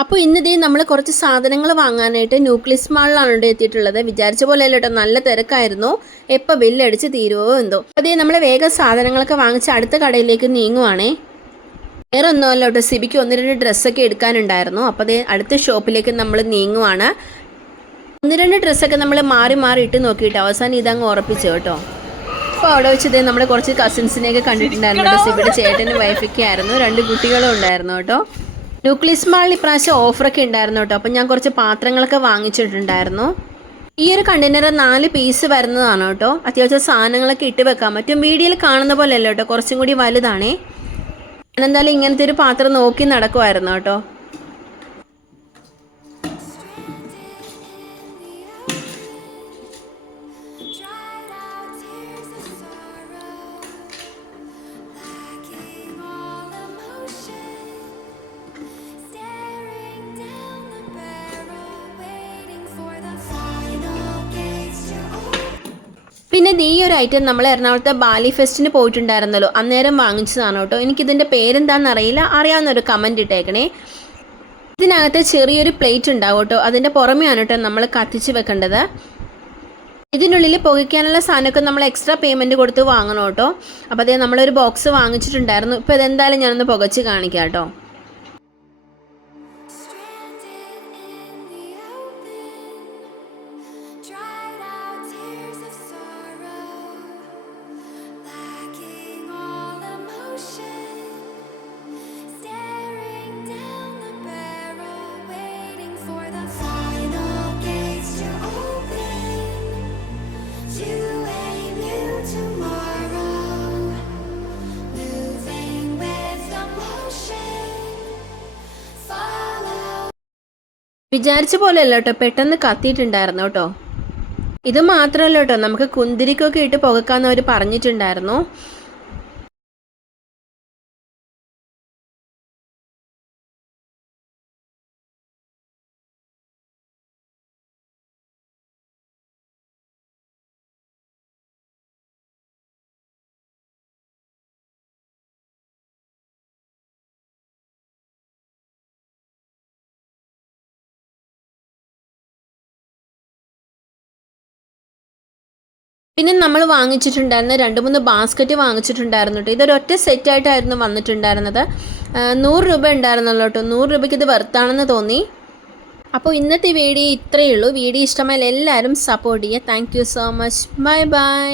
അപ്പോൾ ഇന്നിതേ നമ്മൾ കുറച്ച് സാധനങ്ങൾ വാങ്ങാനായിട്ട് ന്യൂക്ലിയസ് മാളിലാണ് ഇവിടെ എത്തിയിട്ടുള്ളത്. വിചാരിച്ച പോലെ അല്ല കേട്ടോ നല്ല തിരക്കായിരുന്നു. എപ്പോൾ ബില്ലടിച്ച് തീരുവോ എന്തോ. അതേ നമ്മൾ വേഗം സാധനങ്ങളൊക്കെ വാങ്ങിച്ച് അടുത്ത കടയിലേക്ക് നീങ്ങുവാണേ. വേറെ ഒന്നുമല്ല കേട്ടോ സിബിക്ക് ഒന്ന് രണ്ട് ഡ്രസ്സൊക്കെ എടുക്കാനുണ്ടായിരുന്നു. അപ്പോൾ അതേ അടുത്ത ഷോപ്പിലേക്ക് നമ്മൾ നീങ്ങുവാണ്. ഒന്ന് രണ്ട് ഡ്രസ്സൊക്കെ നമ്മൾ മാറി മാറി ഇട്ട് നോക്കിയിട്ട് അവസാനം ഇതങ്ങ് ഉറപ്പിച്ചു കേട്ടോ അപ്പോൾ അവിടെ വെച്ചത് നമ്മൾ കുറച്ച് കസിൻസിനെയൊക്കെ കണ്ടിട്ടുണ്ടായിരുന്നു കേട്ടോ സിബിയുടെ ചേട്ടനും വൈഫൊക്കെ ആയിരുന്നു. രണ്ട് കുട്ടികളും ഉണ്ടായിരുന്നു കേട്ടോ ന്യൂക്ലിയസ് മാളിൽ ഇപ്രാവശ്യം ഓഫറൊക്കെ ഉണ്ടായിരുന്നു കേട്ടോ. അപ്പം ഞാൻ കുറച്ച് പാത്രങ്ങളൊക്കെ വാങ്ങിച്ചിട്ടുണ്ടായിരുന്നു. ഈ ഒരു കണ്ടെയ്നർ നാല് പീസ് വരുന്നതാണ് കേട്ടോ. അത്യാവശ്യം സാധനങ്ങളൊക്കെ ഇട്ട് വെക്കാൻ പറ്റും. വീഡിയോയിൽ കാണുന്ന പോലെ അല്ല കേട്ടോ. കുറച്ചും കൂടി വലുതാണേ. ഞാൻ എന്തായാലും ഇങ്ങനത്തെ ഒരു പാത്രം നോക്കി നടക്കുമായിരുന്നു കേട്ടോ. പിന്നെ ഈ ഒരു ഐറ്റം നമ്മൾ എറണാകുളത്തെ ബാലി ഫെസ്റ്റിന് പോയിട്ടുണ്ടായിരുന്നല്ലോ. അന്നേരം വാങ്ങിച്ചതാണ് കേട്ടോ. എനിക്കിതിന്റെ പേരെന്താണെന്ന് അറിയില്ല അറിയാവുന്ന ഒരു കമന്റ് ഇട്ടേക്കണേ. ഇതിനകത്ത് ചെറിയൊരു പ്ലേറ്റ് ഉണ്ടാവും കേട്ടോ. അതിന്റെ പുറമെയാണ് കേട്ടോ നമ്മൾ കത്തിച്ച് വെക്കേണ്ടത്. ഇതിനുള്ളിൽ പുകയ്ക്കാനുള്ള സാധനമൊക്കെ നമ്മൾ എക്സ്ട്രാ പേയ്മെന്റ് കൊടുത്ത് വാങ്ങണം കേട്ടോ. അപ്പോൾ അതേ നമ്മളൊരു ബോക്സ് വാങ്ങിച്ചിട്ടുണ്ടായിരുന്നു. ഇപ്പോൾ ഇതെന്തായാലും ഞാനൊന്ന് പുകച്ച് കാണിക്കാം കേട്ടോ. വിചാരിച്ച പോലെ അല്ല കേട്ടോ. പെട്ടെന്ന് കത്തിയിട്ടുണ്ടായിരുന്നു കേട്ടോ. ഇത് മാത്രമല്ല കേട്ടോ. നമുക്ക് കുന്തിരിക്കൊക്കെ ഇട്ട് പുകക്കാന്ന് അവർ പറഞ്ഞിട്ടുണ്ടായിരുന്നു. പിന്നെ നമ്മൾ വാങ്ങിച്ചിട്ടുണ്ടായിരുന്ന രണ്ട് മൂന്ന് ബാസ്ക്കറ്റ് വാങ്ങിച്ചിട്ടുണ്ടായിരുന്നു കേട്ടോ. ഇതൊരൊറ്റ സെറ്റായിട്ടായിരുന്നു വന്നിട്ടുണ്ടായിരുന്നത്. നൂറ് രൂപ ഉണ്ടായിരുന്നല്ലോ കേട്ടോ. നൂറ് രൂപയ്ക്ക് ഇത് വെർത്താണെന്ന് തോന്നി. അപ്പോൾ ഇന്നത്തെ വീഡിയോ ഇത്രയേ ഉള്ളൂ. വീഡിയോ ഇഷ്ടമായാൽ എല്ലാവരും സപ്പോർട്ട് ചെയ്യുക. Thank so much bye bye